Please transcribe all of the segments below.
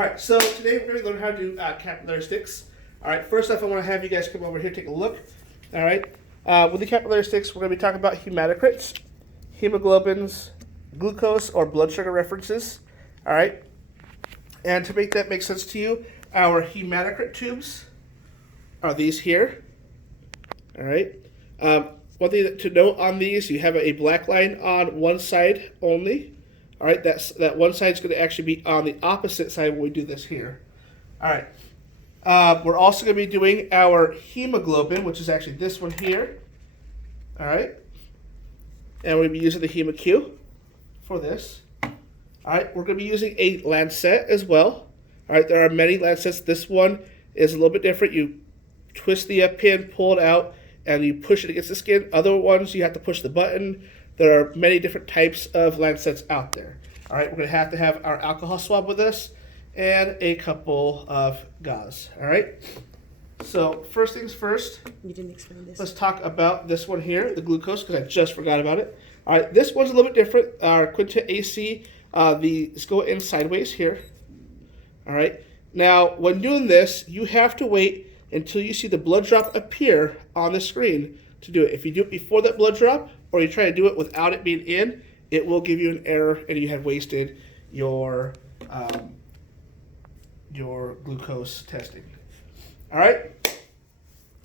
All right, so today we're going to learn how to do capillary sticks. All right, first off, I want to have you guys come over here, take a look. All right, with the capillary sticks, we're going to be talking about hematocrits, hemoglobins, glucose or blood sugar references. All right, and to make that make sense to you, our hematocrit tubes are these here. All right, one thing to note on these, you have a black line on one side only. All right, that one side is going to actually be on the opposite side when we do this here. All right, we're also going to be doing our hemoglobin, which is actually this one here. All right, and we'll be using the HemaQ for this. All right, we're going to be using a lancet as well. All right, there are many lancets. This one is a little bit different. You twist the pin, pull it out, and you push it against the skin. Other ones, you have to push the button. There are many different types of lancets out there. All right, we're going to have our alcohol swab with us and a couple of gauze. All right, so first things first, You didn't explain this. let's talk about this one here, the glucose, because I just forgot about it. All right, this one's a little bit different. Our quintet AC, these go in sideways here. All right, now when doing this, you have to wait until you see the blood drop appear on the screen to do it. If you do it before that blood drop, or you try to do it without it being in, it will give you an error and you have wasted your glucose testing. All right,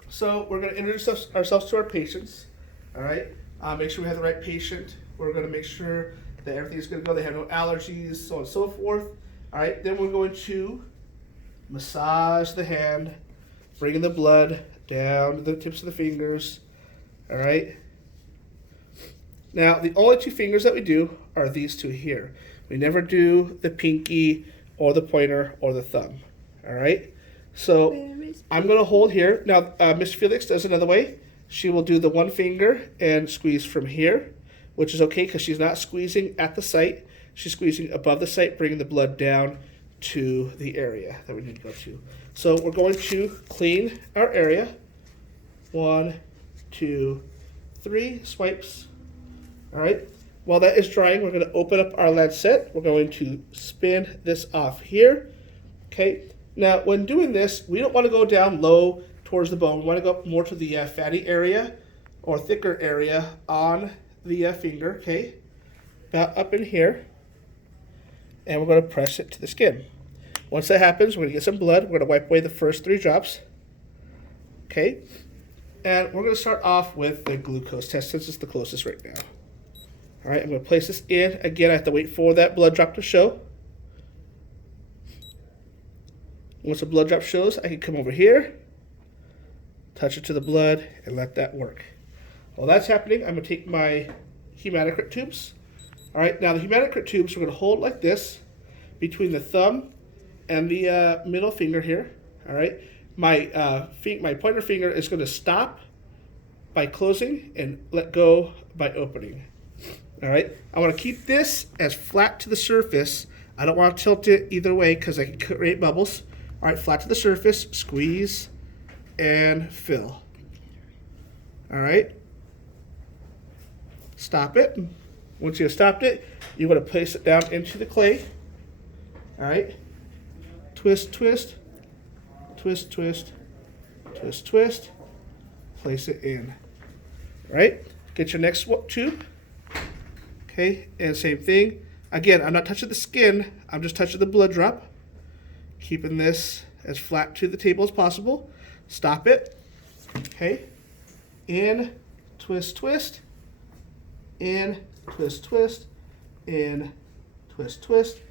so we're going to introduce ourselves to our patients. All right, make sure we have the right patient. We're going to make sure that everything's going to go. They have no allergies, so on and so forth. All right, then we're going to massage the hand, bringing the blood down to the tips of the fingers. All right. Now, the only two fingers that we do are these two here. We never do the pinky or the pointer or the thumb. All right? So I'm going to hold here. Now, Miss Felix does another way. She will do the one finger and squeeze from here, which is okay because she's not squeezing at the site. She's squeezing above the site, bringing the blood down to the area that we need to go to. So we're going to clean our area. 1, 2, 3 swipes. All right, while that is drying, we're going to open up our lancet. We're going to spin this off here. Okay, now when doing this, we don't want to go down low towards the bone. We want to go up more to the fatty area or thicker area on the finger, okay, about up in here. And we're going to press it to the skin. Once that happens, we're going to get some blood. We're going to wipe away the first 3 drops. Okay, and we're going to start off with the glucose test since it's the closest right now. All right, I'm going to place this in. Again, I have to wait for that blood drop to show. Once the blood drop shows, I can come over here, touch it to the blood, and let that work. While that's happening, I'm going to take my hematocrit tubes. All right, now the hematocrit tubes, we're going to hold like this between the thumb and the middle finger here. All right, my pointer finger is going to stop by closing and let go by opening. All right, I want to keep this as flat to the surface. I don't want to tilt it either way because I can create bubbles. All right, flat to the surface, squeeze and fill. All right, stop it. Once you have stopped it, you're going to place it down into the clay. All right, twist, twist, twist, twist, twist, twist, place it in. All right, get your next tube. Okay, and same thing. Again, I'm not touching the skin, I'm just touching the blood drop. Keeping this as flat to the table as possible. Stop it. Okay, in, twist, twist, in, twist, twist, in, twist, twist,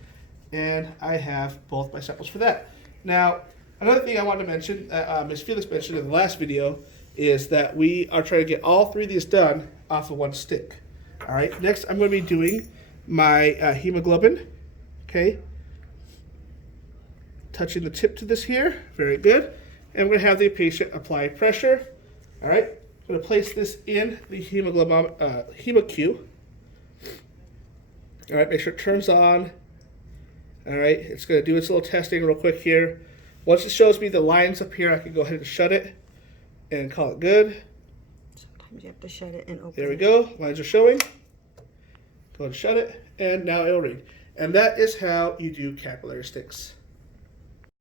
and I have both my samples for that. Now, another thing I wanted to mention, Ms. Felix mentioned in the last video, is that we are trying to get all 3 of these done off of one stick. All right, next I'm going to be doing my hemoglobin, okay? Touching the tip to this here, very good. And we're going to have the patient apply pressure. All right, I'm going to place this in the HemaQ. All right, make sure it turns on. All right, it's going to do its little testing real quick here. Once it shows me the lines up here, I can go ahead and shut it and call it good. Sometimes you have to shut it and open it. There we go. Lines are showing. Go ahead and shut it, and now it'll read. And that is how you do capillary sticks.